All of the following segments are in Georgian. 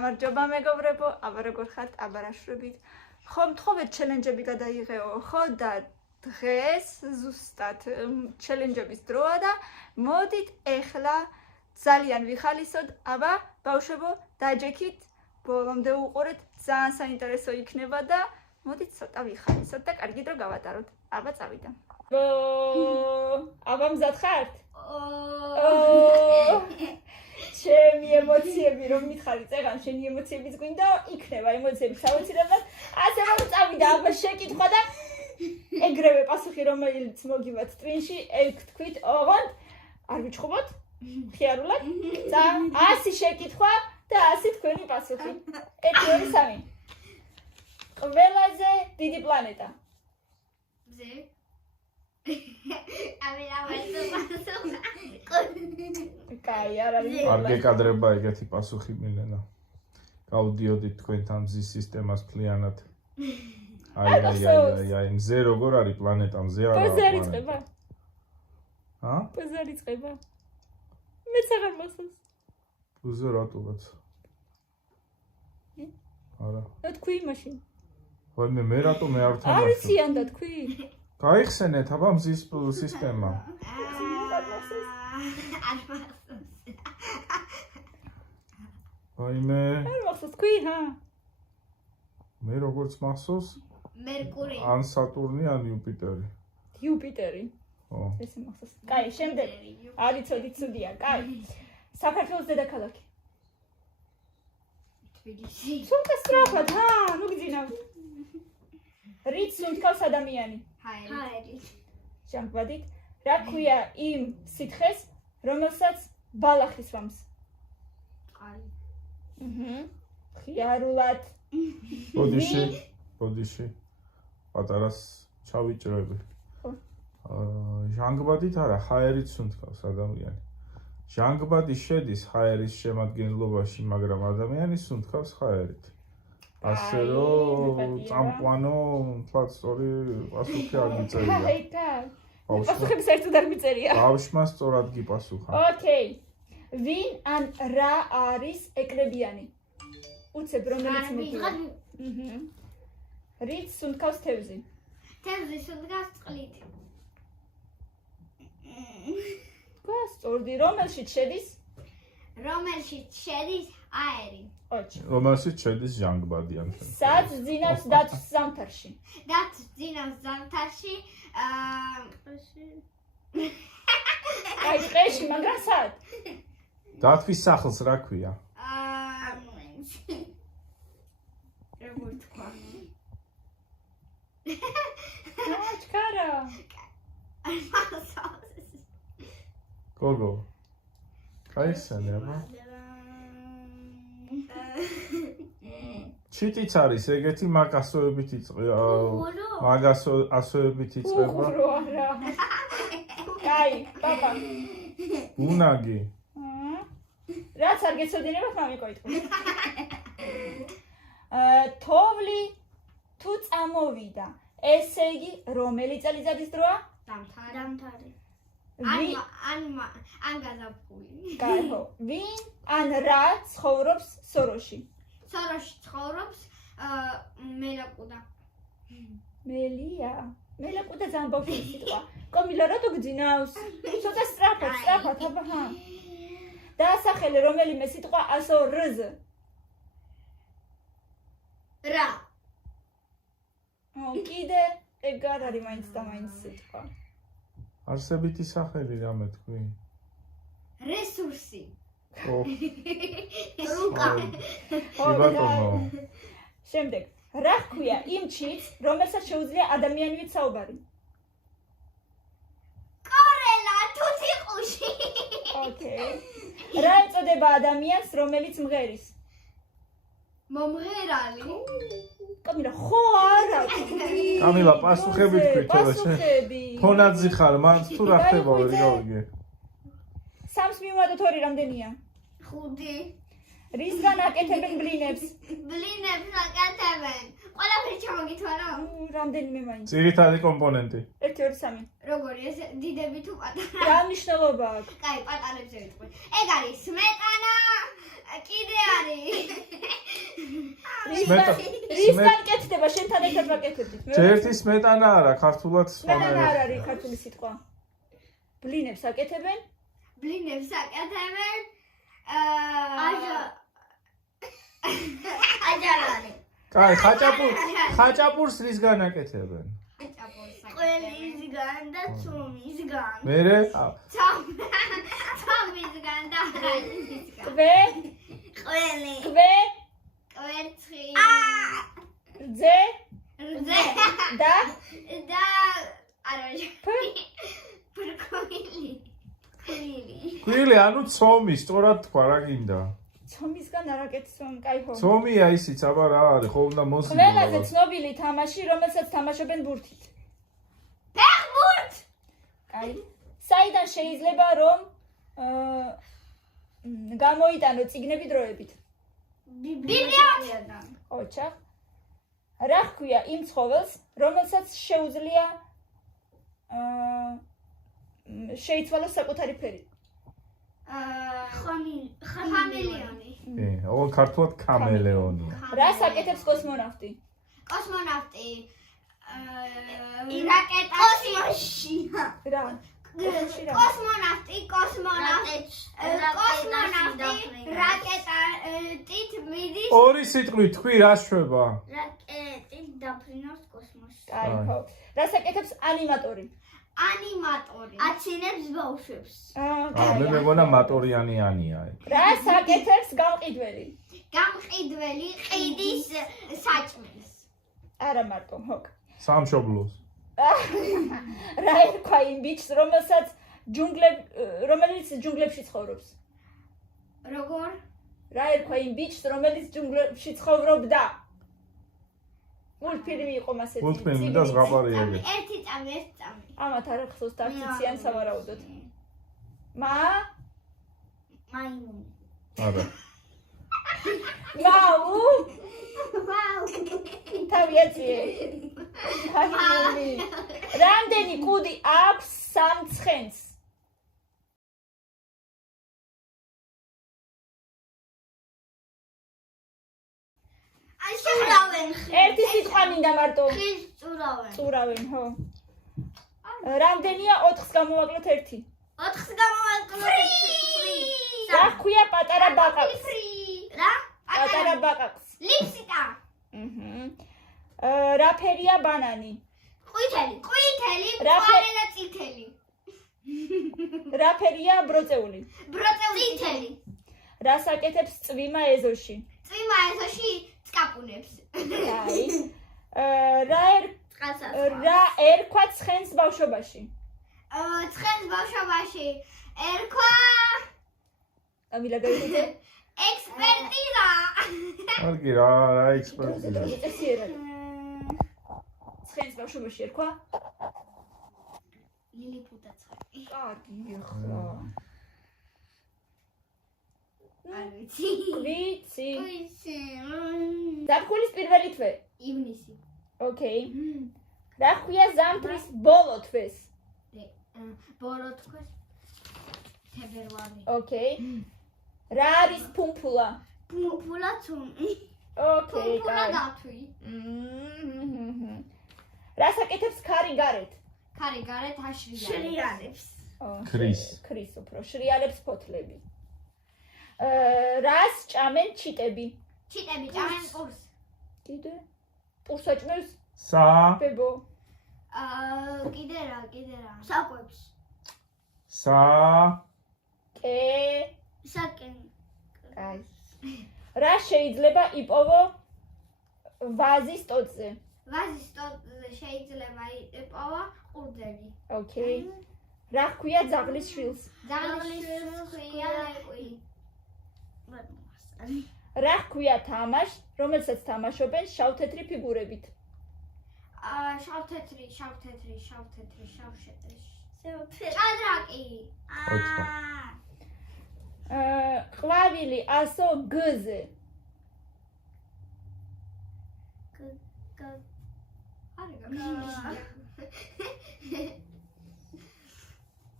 გამარჯობა მეგობრებო, აბა როგორ ხართ, აბა რა შვრებით. ხო, მთხოვეთ ჩელენჯები გადაიღეო, ხო და დღეს ზუსტად ჩელენჯების დროა და მოდით ეხლა ძალიან ვიხალისოთ, აბა ბავშვებო, დაჯექით, ბოლომდე უყურეთ, ძალიან საინტერესო იქნება და მოდით ცოტა ვიხალისოთ და კარგი დრო გავატაროთ. აბა წავიდა. აბა მზად ხართ? ჩემი ემოციები რომ მითხარი წეგან შენი ემოციებიც გვინდა იქნება ემოციები საოცრებად ასე რომ წავიდა აბა შეკითხვა და ეგრევე პასუხი რომელიც მოგივათ სტრინში ეგ თქვით ოღონდ არ ვიჩხუბოთ ხიარულად და 100 შეკითხვა და 100 თქვენი პასუხი 1 2 3 ყველაზე დიდი პლანეტა ზე კაი არის არ გეკადრება ეგეთი პასუხი მილენა გავდიოდით თქვენთან მზის სისტემას ფლიანად აი მზე როგორ არის პლანეტა მზე არა პოზი არიწყება პოზი არიწყება მე აღარ მოსულს პოზი რატოაც არა და თქვი მაშინ ვაიმე მე რატო მე არ თამაშობ არიციან და თქვი გაიხსენეთ აბა მზის სისტემა ვაიმე არ მახსოვს თქვი ჰა მე როგორც მახსოვს მერკური ან სატურნი ან იუპიტერი იუპიტერი ო ესე მახსოვს კაი შემდეგ არიცოდი ცუდია კაი საქართველოს დედაქალაქი თბილისი სულთა სწრაფად ჰა ნუ გძინავთ რით სუნთქავს ადამიანი ჰაერი ჟანგბადით რა ქვია იმ სითხეს რომელსაც ბალახი სვამს ყარი ხიარულად ბოდიში პატარას ჩავიჭრები ჟანგბადით არა ჰაერით სუნთქავს ადამიანი ჟანგბადი შედის ჰაერის შემადგენლობაში მაგრამ ადამიანი სუნთქავს ჰაერით ასე რომ წამყვანო თვაც სწორი პასუხი არ მიწერია პასუხები საერთოდ არ მიწერია ბავშვმა სწორად გიპასუხა ოკეი ვინ ან რა არის ეკლებიანი უცებ რომელიც მოგივა რით სუნთქავს თევზი თევზი სუნთქავს წყლით გასწორდი რომელშიც შედის აერი ოჩი რომელშიც შედის ჟანგბადი ამ სად ძინავს დათვს ზამთარში დათვს ძინავს ზამთარში აი ტყეში მაგრამ სად დათვის სახლს რა ქვია როგორ თქვა აჩქარა გოგო კაისანე აბა ჩიტიც არის ეგეთი მაგასოებით იწყება ასოებით იწყება უღრო არა კაი პაპა უნაგი რაც არ გეცოდინებათ მამიკოიტყვი თოვლი თუ წამოვიდა ესე იგი რომელი წელიწადის დროა დამთარი ან გაზაფხული კაი ხო ვინ ან რა ცხოვრობს სოროში სოროში ცხოვრობს მელაკუდა მელია მელაკუდა ძალიან ბავშვი სიტყვა კომილა რატო გძინავს ცოტა სწრაფად აბა ჰა დაასახელე რომელიმე სიტყვა ასო რზ რა კიდე ეგ არ არის მაინც და მაინც სიტყვა არსებითი სახელი რამე თქვი რესურსი რუკა შემდეგ რა ქვია იმ ჩიც რომელსაც შეუძლია ადამიანივით საუბარი კორელა თუთიყუში ოკეი რა ეწოდება ადამიანს რომელიც მღერის მომღერალი კამილა ხო არა კამილა პასუხები თქვი თორე ფონაძი ხარ მან თუ რა ხდება ვერ გავიგე 3-ს მივადოთ 2 რამდენია 5 რისგან აკეთებენ ბლინებს აკეთებენ ყველაფერი ჩამოგითვალა რამდენიმე მაინც ძირითადი კომპონენტი 1 2 3 როგორი ეს დიდები თუ პატარა რა მნიშვნელობა აქვს კაი პატარებზე ვიტყვი ეგ არის სმეტანა კიდე არის. რისგან კეთდება შენთან ერთად ვაკეთებდით? ჯერთი სმეტანა არა, ქართულად სმეტანა არ არის ქართული სიტყვა. ბლინებს აკეთებენ? ბლინებს აკეთებენ. აჯარანი. კაი, ხაჭაპურს რისგან აკეთებენ? ყველისგან და ცომისგან. მერე? ცომისგან და რისგან. კვე? ყველი. კვე? კვერცხი. რძე? რძე. და? და არა. ფ? ფრკოილი. კვილი, ანუ ცომი, სწორად თქვა, რა გინდა? ცომისგან არ აკეთებენ, კაი ხო. ცომია ისიც, აბა რა არის, ხო უნდა მოსიძო. ყველაზე ცნობილი თამაში, რომელსაც თამაშობენ ბურთით. ფეხბურთ. კაი. საიდან შეიძლება რომ გამოიტანო წიგნები დროებით? ბიბლიოთეკიდან. ოჩახ. რა ჰქვია იმ ცხოველს, რომელსაც შეუძლია შეიცვალოს საკუთარი ფერი? ხამელეონი. ოღონდ ქართულად კამელეონია. რას აკეთებს კოსმონავტი? კოსმონავტი. რაკეტაში. რა? კოსმონავტი რაკეტით მიდის. ორი სიტყვით თქვი, რა შვება? რაკეტით დაფრინავს კოსმოსში. კაი ხო. რას აკეთებს ანიმატორი? ანიმატორი. აცინებს ბავშვებს. მე მეგონა მატორიანიანია. რას აკეთებს გამყიდველი? გამყიდველი ყიდის საჭმელს. არა მარტო, ჰოკ. სამშობლოს. რა ერქვა იმ ბიჭს, რომელიც ჯუნგლებში ცხოვრობს? როგორ? რა ერქვა იმ ბიჭს, რომელიც ჯუნგლებში ცხოვრობდა? მულტფილმი იყო მასეთი. მულტფილმი და ზღაპარიები. ერთი წამი. ამათ არ ახსოვს დაქციან სავარაუდოდ. მაიმუნი. არა. მაუ? ვაუ. თავი ეწიე. რამდენი კუდი აქვს სამცხენს? შევრავენ. ერთი სიტყვა მინდა მარტო. ხის წურავენ. წურავენ, ხო. რამდენია 4-ს გამოვაკლოთ 1? 4-ს გამოვაკლოთ 3. რა ჰქვია პატარა ბაყაყს? რა? პატარა ბაყაყს. ლიფსიტა. რა ფერია ბანანი? ყვითელი, რა მწვანე და წითელი. რა ფერია ბროწეული? ბროწეული წითელი. რას აკეთებს წვიმა ეზოში? წვიმა ეზოში წკაპუნებს. კაი. წყალსა. რა ერქვა ცხენს ბავშვობაში? ცხენს ბავშვობაში ერქვა ამილა გაიგე? ექსპერტიზა. კარგი რა ექსპერტიზა. ცხენს ბავშვობაში ერქვა? ლილიპუტა ცხენი. კარგი ხო. არ ვიცი. ვიცი. ვიცი. ზაფხულის პირველი თვე. ივნისი. ოკეი. რა ჰქვია ზამთრის ბოლო თვეს? ბოლო თვეს თებერვალი. ოკეი. რა არის ფუმფულა? ფუმფულა ცუმი. ოკეი, ფუმფულა კაი. დათვი. რას აკეთებს ქარი გარეთ? ქარი გარეთ აშრიალებს. ქრის უფრო შრიალებს ფოთლები. რას ჭამენ ჩიტები? ჩიტები ჭამენ ყურს. კიდე? პურს აჭმევს? ბებო. კიდე რა. საკვებს. საკენ. კაი. რა შეიძლება იპოვო ვაზის ტოტზე? ვაზის ტოტზე შეიძლება იპოვო ყურძენი. ოკეი. რა ჰქვია ძაღლის შვილს? ძაღლის ხია ლეკვი. რა ჰქვია თამაშს, რომელსაც თამაშობენ შავ-თეთრი ფიგურებით? შავ-თეთრი. ჭადრაკი. ყვავილი ასო გ-ზე.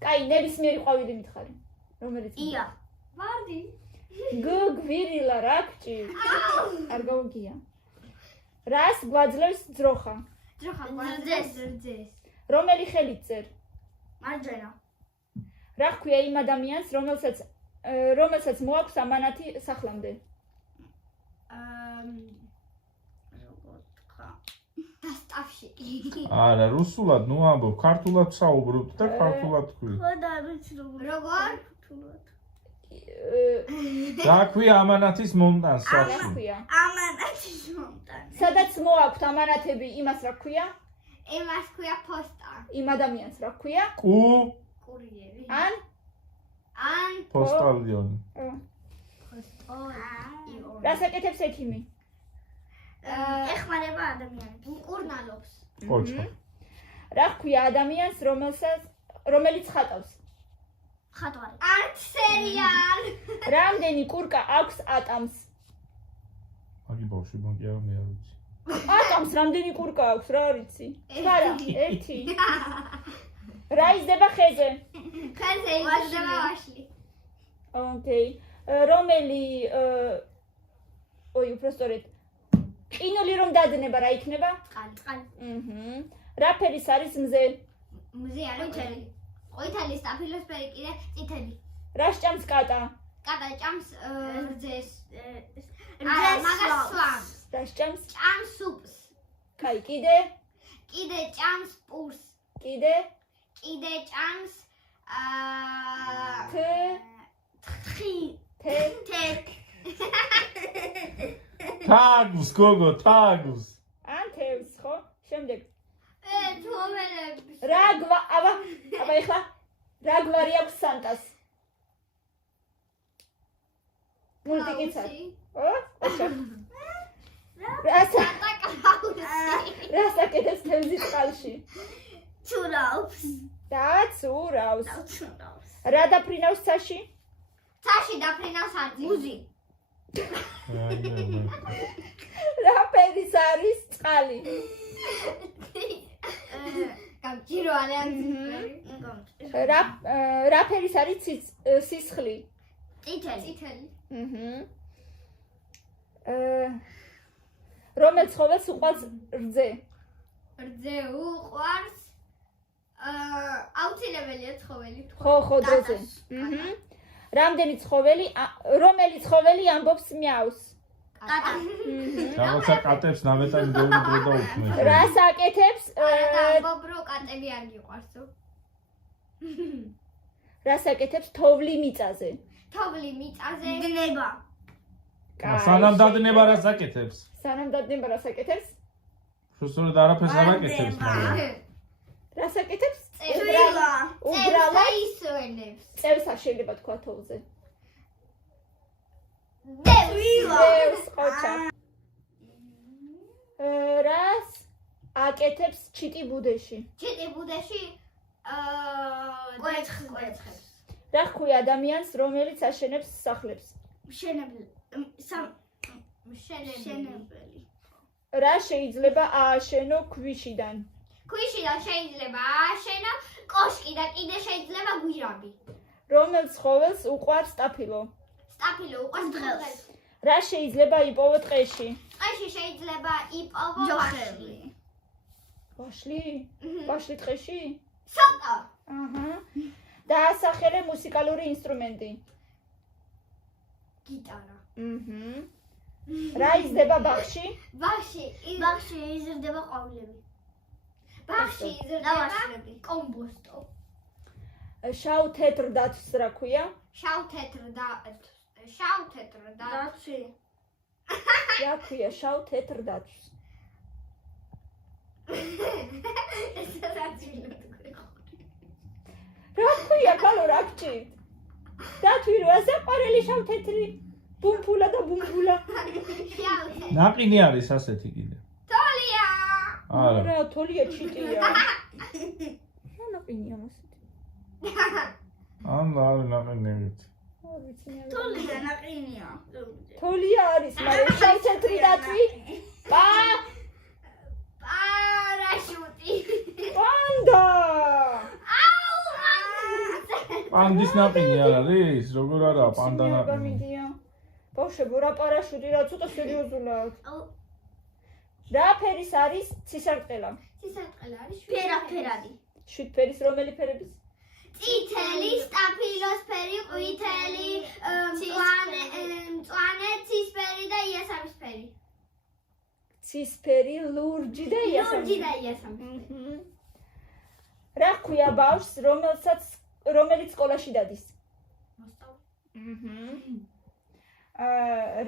კაი, ნებისმიერი ყვავილი მითხარი. რომელიც? ია. ვარდი. გვირილა რა გჭირ? არ გავიგია. რას გვაძლევს ძროხა? ძროხა გვაძლევს. რომელი ხელით წერ? მარჯვენა. რა ჰქვია იმ ადამიანს, რომელსაც მოაქვს ამანათი სახლამდე? როგორ თქვა? დასტავში. არა, რუსულად ნუ ამბობ, ქართულად საუბრობთ და ქართულად თქვი. ხო და ვიცი როგორ? დაქვია ამანათის მომტანს რა სახში. ჰქვია? ამანათის მომტანი. სადაც მოაქვთ ამანათები, იმას რა ჰქვია? იმას ქვია პოსტა. იმ ადამიანს რა ჰქვია? კურიერი. ან პოსტალიონი. რას აკეთებს ექიმი? ეხმარება ადამიანებს. მკურნალობს. ოჩხა. რა ჰქვია ადამიანს, რომელიც ხატავს? ხატვარი. არტ-სერიალ. რამდენი კურკა აქვს ატამს? მაგი ბავშვი, მაგი არა მე არ ვიცი. ატამს რამდენი კურკა აქვს, რა არიცი? არა, ერთი. რა იზრდება ხეზე? ხეზე იზრდება ვაშლი. ოკეი. რომელი უფრო სწორედ ყინული რომ დადნება რა იქნება? წყალი. რა ფერის არის მზე? მზე არის ყვითელი. ყვითელი სტაფილოსფერი კიდე წითელი. რა სჭამს კატა? კატა ჭამს რძეს. მაგას სვამს. რა სჭამს? ჭამს სუპს. კაი, კიდე? კიდე ჭამს პურს. კიდე? კიდე ჭამს თექ. თაგს, გოგო, თაგს. ან თევზს, ხო? შემდეგ. თოველებს. აბა ეხლა რა გვარი აქვს სანტას? მულტიკიცად. ო? რას აკეთებს თევზი წყალში? ცურავს. დაცურავს. რა დაფრინავს ცაში? ცაში დაფრინავს არწივი. მუზი. რა ფერის არის წყალი? გამჭირო არიან. რა ფერის არის სისხლი? წითელი. რომელ ცხოველს უყვარს რძე? რძე უყვარს აუცილებელია ცხოველი. ხო, დროზე. რომელი ცხოველი ამბობს მიავს? კატა. რაღაცა კატებს ნამეტანი დრო და უქმნის. რას აკეთებს? ბობრო კატები არ გიყვარსო. რას აკეთებს თოვლი მიწაზე? თოვლი მიწაზე დნება. სანამ დადნება რას აკეთებს? სანამ დადნება რას აკეთებს? სულ არაფერს არ აკეთებს, მაგრამ რას აკეთებს? უბრალოდ ისვენებს. წევს არ შეიძლება თქვა თოვლზე. დევს ყოჩა. რას აკეთებს ჩიტი ბუდეში? ჩიტი ბუდეში კვერცხებს. რა ჰქვია ადამიანს, რომელიც აშენებს სახლებს? მშენებელი. რა შეიძლება ააშენო ქვიშიდან? ქვიშიდან შეიძლება ააშენო კოშკი და კიდე შეიძლება გვირაბი. რომელ ცხოველს უყვარს სტაფილო? სტაფილო უყვარს დღელს. რა შეიძლება იპოვო ტყეში? ტყეში შეიძლება იპოვო ვაშლი. ვაშლი? ვაშლი ტყეში? ცოტა. დაასახელე მუსიკალური ინსტრუმენტი. გიტარა. რა იზრდება ბაღში? ბაღში იზრდება ყვავილები. ბაღში იზრდება კომბოსტო. შავ თეთრ დათვს რა ქვია? შავ თეთრ დათვს. რა ქვია შავ თეთრ დათვს? რა ქვია კალო რა გჭირ? დათვი რა საყვარელი შავ თეთრი? ბუმბულა და ბუმბულა. ნაყინი არის ასეთი კიდე. თოლია. არა, თოლია ჩიტია. რა ნაყინია მასეთი? არა ნაყინებით. თოლია ნაყინია. თოლია არის, მაგრამ შავ თეთრი დათვი? პარაშუტი. პანდა. პანდის ნაყინი არ არის? როგორ არა პანდა ნაყინი? ბავშვებო, რა პარაშუტი, რა ცოტა სერიოზულად. რა ფერის არის ცისარტყელა? ცისარტყელა არის ფერაფერადი. შვიდფერის რომელი ფერების? წითელი, სტაფილოსფერი, ყვითელი, მწვანე, ცისფერი და იასამისფერი. ცისფერი, ლურჯი და ლურჯი იასამისფერი. და იასამისფერი. რა ქვია ბავშვს, რომელიც სკოლაში დადის?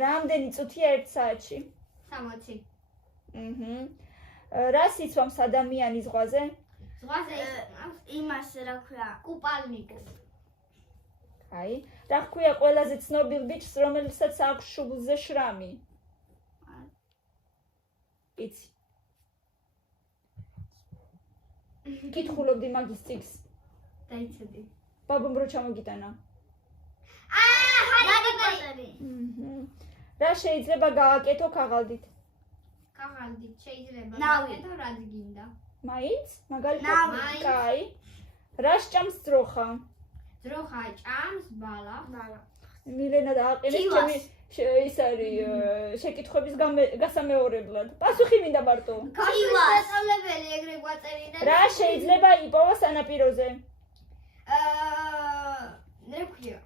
რამდენი წუთია 1 საათში? 60. რა სიცვამს ადამიანი ზღვაზე? ზღვაზე იმას რა ქვია? კუპალნიკს. აი, რა ქვია ყველაზე ცნობილ ბიჭს, რომელსაც აქვს შუბლზე შრამი? იცი. კითხულობდი მაგის წიგს. დაიცედი. ბაბამ რო ჩამოგიტანა. ჰარი პოტერი. რა შეიძლება გააკეთო ქაღალდით? ქაღალდით შეიძლება ნავი. გააკეთო რაც გინდა. მაინც? მაგალითად, ნავი. კაი. რა სჭამს ძროხა? ძროხა ჭამს ბალახს. მილენა დააყენეს ჩივას. ჩემი ის არის შეკითხვების გასამეორებლად. პასუხი მინდა მარტო. ქართული სასწავლებელი ეგრე გვაწერიდა. რა შეიძლება იპოვოს სანაპიროზე? რა ქვია?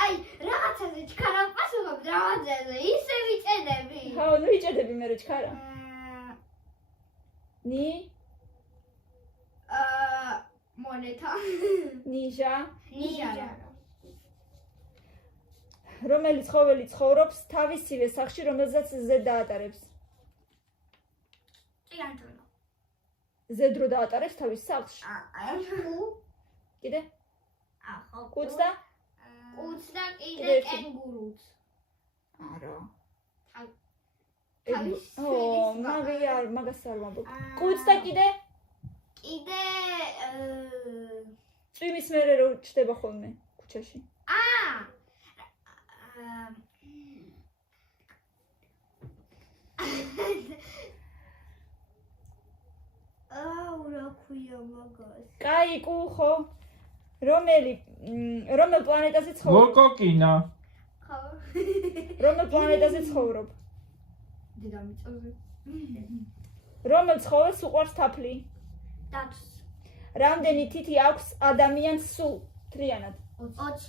აი, რაღაცაზე ჩქარა პასუხობ დრამატზე, ისე ვიჭედები. ხო, ნუ იჭედები მე რო ჩქარა. ნი, მონეტა. ნიჟა, ნიჟარა. რომელი ცხოველი ცხოვრობს თავისივე სახლში, რომელზეც ზედ დაატარებს? ჭიანჭველა. ზედ რო დაატარებს თავის სახლში. კიდე? ახო. კუც და? კუც და კიდე კიდე ერთი. კენგურუც. არა. თავის მაგას არ ვამბობ. კუც და კიდე? კიდე წვიმის მერე რო ჩდება ხოლმე ქუჩაში. რა ქვია მაგას? კაი, კუ ხო? რომელ პლანეტაზე ცხოვრობ? ლოკოკინა. ხო. რომელ პლანეტაზე ცხოვრობ? დედამიწაზე. რომელ ცხოველს უყვარს თაფლი? დათვს. რამდენი თითი აქვს ადამიანს სულ თლიანად? 20.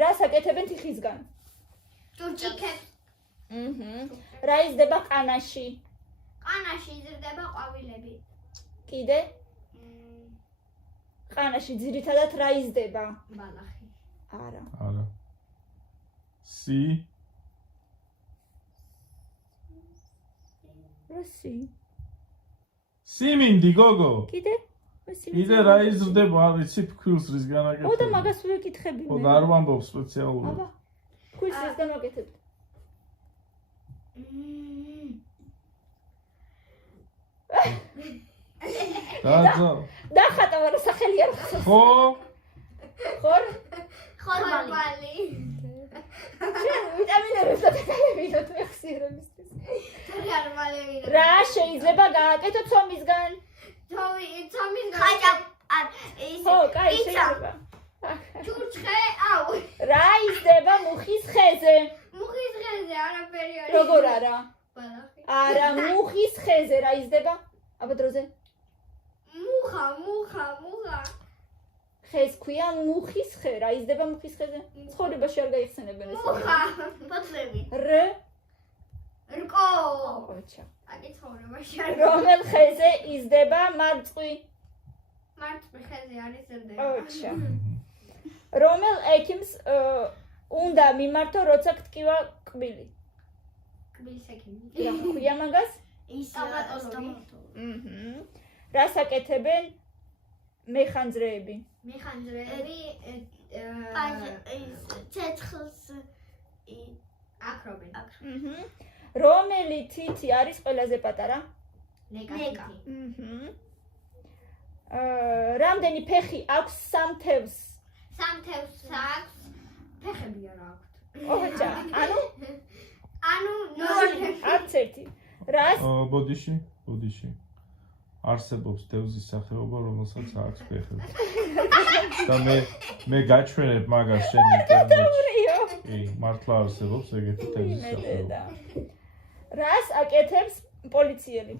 რას აკეთებენ თიხისგან? ჭურჭიქებს. რა იზრდება ყანაში? ყანაში იზრდება ყვავილები. კიდე? ყანაში ძირითადად რა იზრდება? ბალახი. არა. არა. სი. რასი? სიმინდი გოგო. კიდე? კიდე რა იზრდება, არ ვიცი ფქვილს რის განაკეთებ. ო და მაგას ვიკითხები ხო მე. და არ ვამბობ სპეციალურად. აბა. ფქვილს რის განაკეთებთ? დაძა. დახატა არა სახელი არ ხსოვს. ხო? ხორ? ხორბალი. შენ ვიტამინების და დეტალებით მეხსიერებისთვის. ხორბალი. რა შეიძლება გააკეთო ცომისგან? ცომის ხაჭა. ის. ხო, კაი, შეიძლება. ჭურჭხე, აუ. რა იზრდება მუხის ხეზე? მუხის ხეზე არაფერი არის. როგორ არა? ბალახი. არა, მუხის ხეზე რა იზრდება? აბა დროზე. მუხა. ხეს ქვია მუხის ხე, რა იზრდება მუხის ხეზე? ცხოვრებაში არ გაიხსენებენ ეს. მუხა. ფოთლები. რკო. ოჩა. აკი ცხოვრებაში არ. რომელ ხეზე იზრდება მარწყვი? მარწყვი ხეზე არის ზრდება. ოჩა. რომელ ექიმს უნდა მიმართო, როცა გტკივა კბილი? კბილის ექიმი. რა ქვია მაგას? ის სტომატოლოგი. რას აკეთებენ მეხანძრეები? მეხანძრეები ცეცხლს აკრობენ. რომელი თითი არის ყველაზე პატარა? ნეკა. რამდენი ფეხი აქვს სამთევს? სამთევს აქვს, ფეხები არ აქვს. ოჩა, ანუ ნორი. არც ერთი. რას? ბოდიში. არსებობს დევზის სახეობა, რომელსაც აქვს ფეხები. და მე გაჩვენებ მაგას შენ ინტერნეტში. კი, მართლა არსებობს ეგეთი დევზის სახეობა. რას აკეთებს პოლიციელი?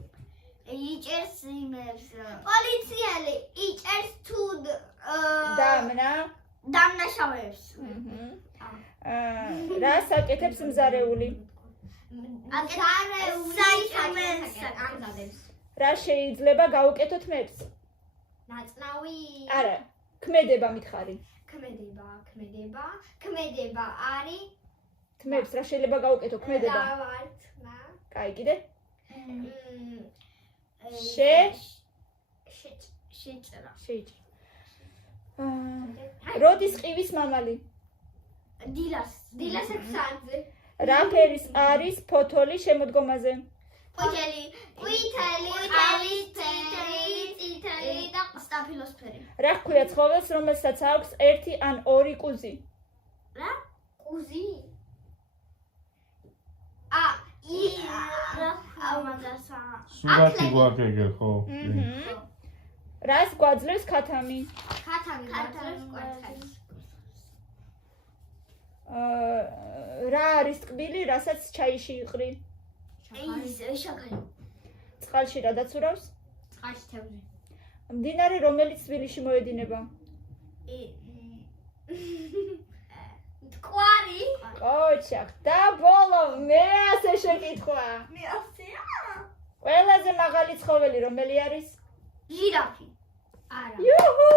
იჭერს იმებს. პოლიციელი იჭერს თუ დამნაშავეებს. რას აკეთებს მზარეული? რა შეიძლება გაუკეთოთ მეებს? ნაწნავი არა, ქმედება მითხარი. ქმედება არის თმებს რა შეიძლება გაუკეთო ქმედება? დავართმა კაი, კიდე? შეჭრა შეიჭრა. როდის ყივის მამალი? დილას 6 საათზე რა ფერის არის ფოთოლი შემოდგომაზე? ყვითელი ყავის წითელი და სტაფილოსფერი რა ჰქვია ცხოველს, რომელსაც აქვს 1 ან 2 კუზი? რა კუზი სურათი გვაქვს ეგერ ხო? რას გვაძლევს ქათამი? ქათამი გვაძლევს კვერცხებს რა არის ტკბილი, რასაც ჩაიში იყრი? შაქარი. წყალში რა დაცურავს? წყალში თევზი მდინარე, რომელიც თბილისში მოედინება? მტკვარი კოჩახ, და ბოლო მე-100 შეკითხვა. ყველაზე მაღალი ცხოველი რომელი არის? ჟირაფი. არა იუჰუ!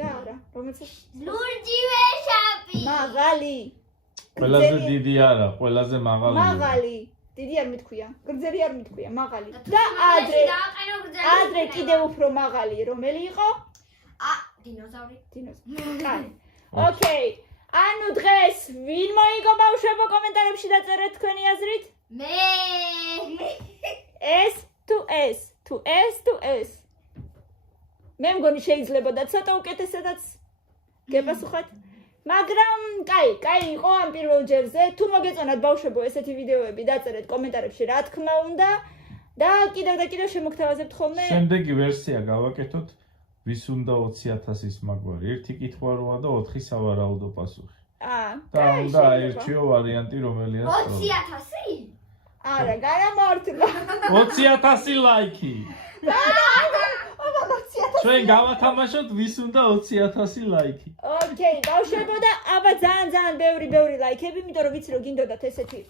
რა, რომელსაც ლურჯი ვეშაპი მაღალი. ყველაზე დიდი არა, ყველაზე მაღალი. მაღალი. დიდი არ მithქვია, გრძელი არ მithქვია, მაღალი. და ადრე კიდევ უფრო მაღალი, რომელი იყო? დინოზავრი კაი. ოკეი. ანუ დღეს ვინ მოიგო ბავშვებო, კომენტარებში დაწერეთ თქვენი აზრით? მე S to S. მე მგონი შეიძლებოდა ცოტა უკეთესადაც გეპასუხოთ. მაგრამ კაი იყო ამ პირველ ჯერზე. თუ მოგეწონათ ბავშვებო ესეთი ვიდეოები, დაწერეთ კომენტარებში რა თქმა უნდა და კიდევ შემოგთავაზებთ ხოლმე. შემდეგი ვერსია გავაკეთოთ, ვის უნდა 20,000-ის მაგვარი. 1 კითხვა როა და 4 სავარაუდო პასუხი. და უნდა აირჩიო ვარიანტი, რომელია სწორი. 20,000 არა, გარამორთლა. 20,000 ლაიქი. ჩვენ გავათამაშოთ, ვის უნდა 20,000 ლაიქი. ოკეი, ბავშვებო და აბა ძალიან ბევრი ლაიქები, იმიტომ რომ ვიცი რომ გინდოდათ ესეთი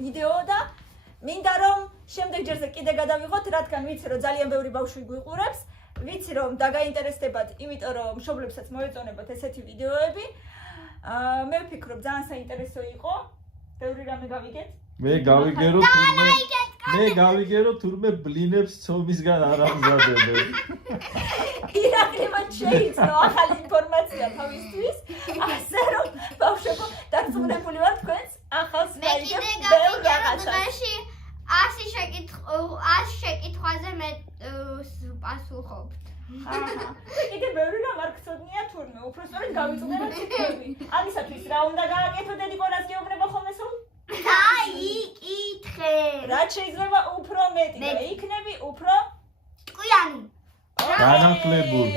ვიდეო და მინდა რომ შემდეგ ჯერზე კიდე გადავიღოთ, რადგან ვიცი რომ ძალიან ბევრი ბავშვი გვიყურებს, ვიცი რომ დაგაინტერესდებათ, იმიტომ რომ მშობლებსაც მოეწონებათ ესეთი ვიდეოები. მე ვფიქრობ ძალიან საინტერესო იყო. ბევრი რამე გავიგეთ. მე გავიგერო თურმე ბლინებს ცომისგან არ ამზადებენ. ირაკლიმად შეიცნო ახალი ინფორმაცია თავისთვის, ასე რომ ბავშვებო დარწმუნებული ვარ თქვენს ახალს გაიგებთ ბევრ რაღაცას. დღეში 100 შეკითხვაზე მე პასუხობთ. კიდე ბევრი რამ არ გწოდნია თურმე, უბრალოდ გავიწოდეთ ციფრები. ამისათვის რა უნდა გააკეთო დედიკო, რაც გეუბნება ხოლმე სულ? გაიკითხე. რაც შეიძლება უფრო მეტი და იქნები უფრო ტყვიანი. განათლებული.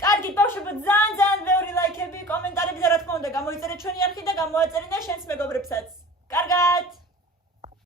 კარგი ბავშვებო, ძალიან ბევრი ლაიქები, კომენტარები და რა თქმა უნდა გამოიწერეთ ჩვენი არხი და გამოაწერინე შენს მეგობრებსაც.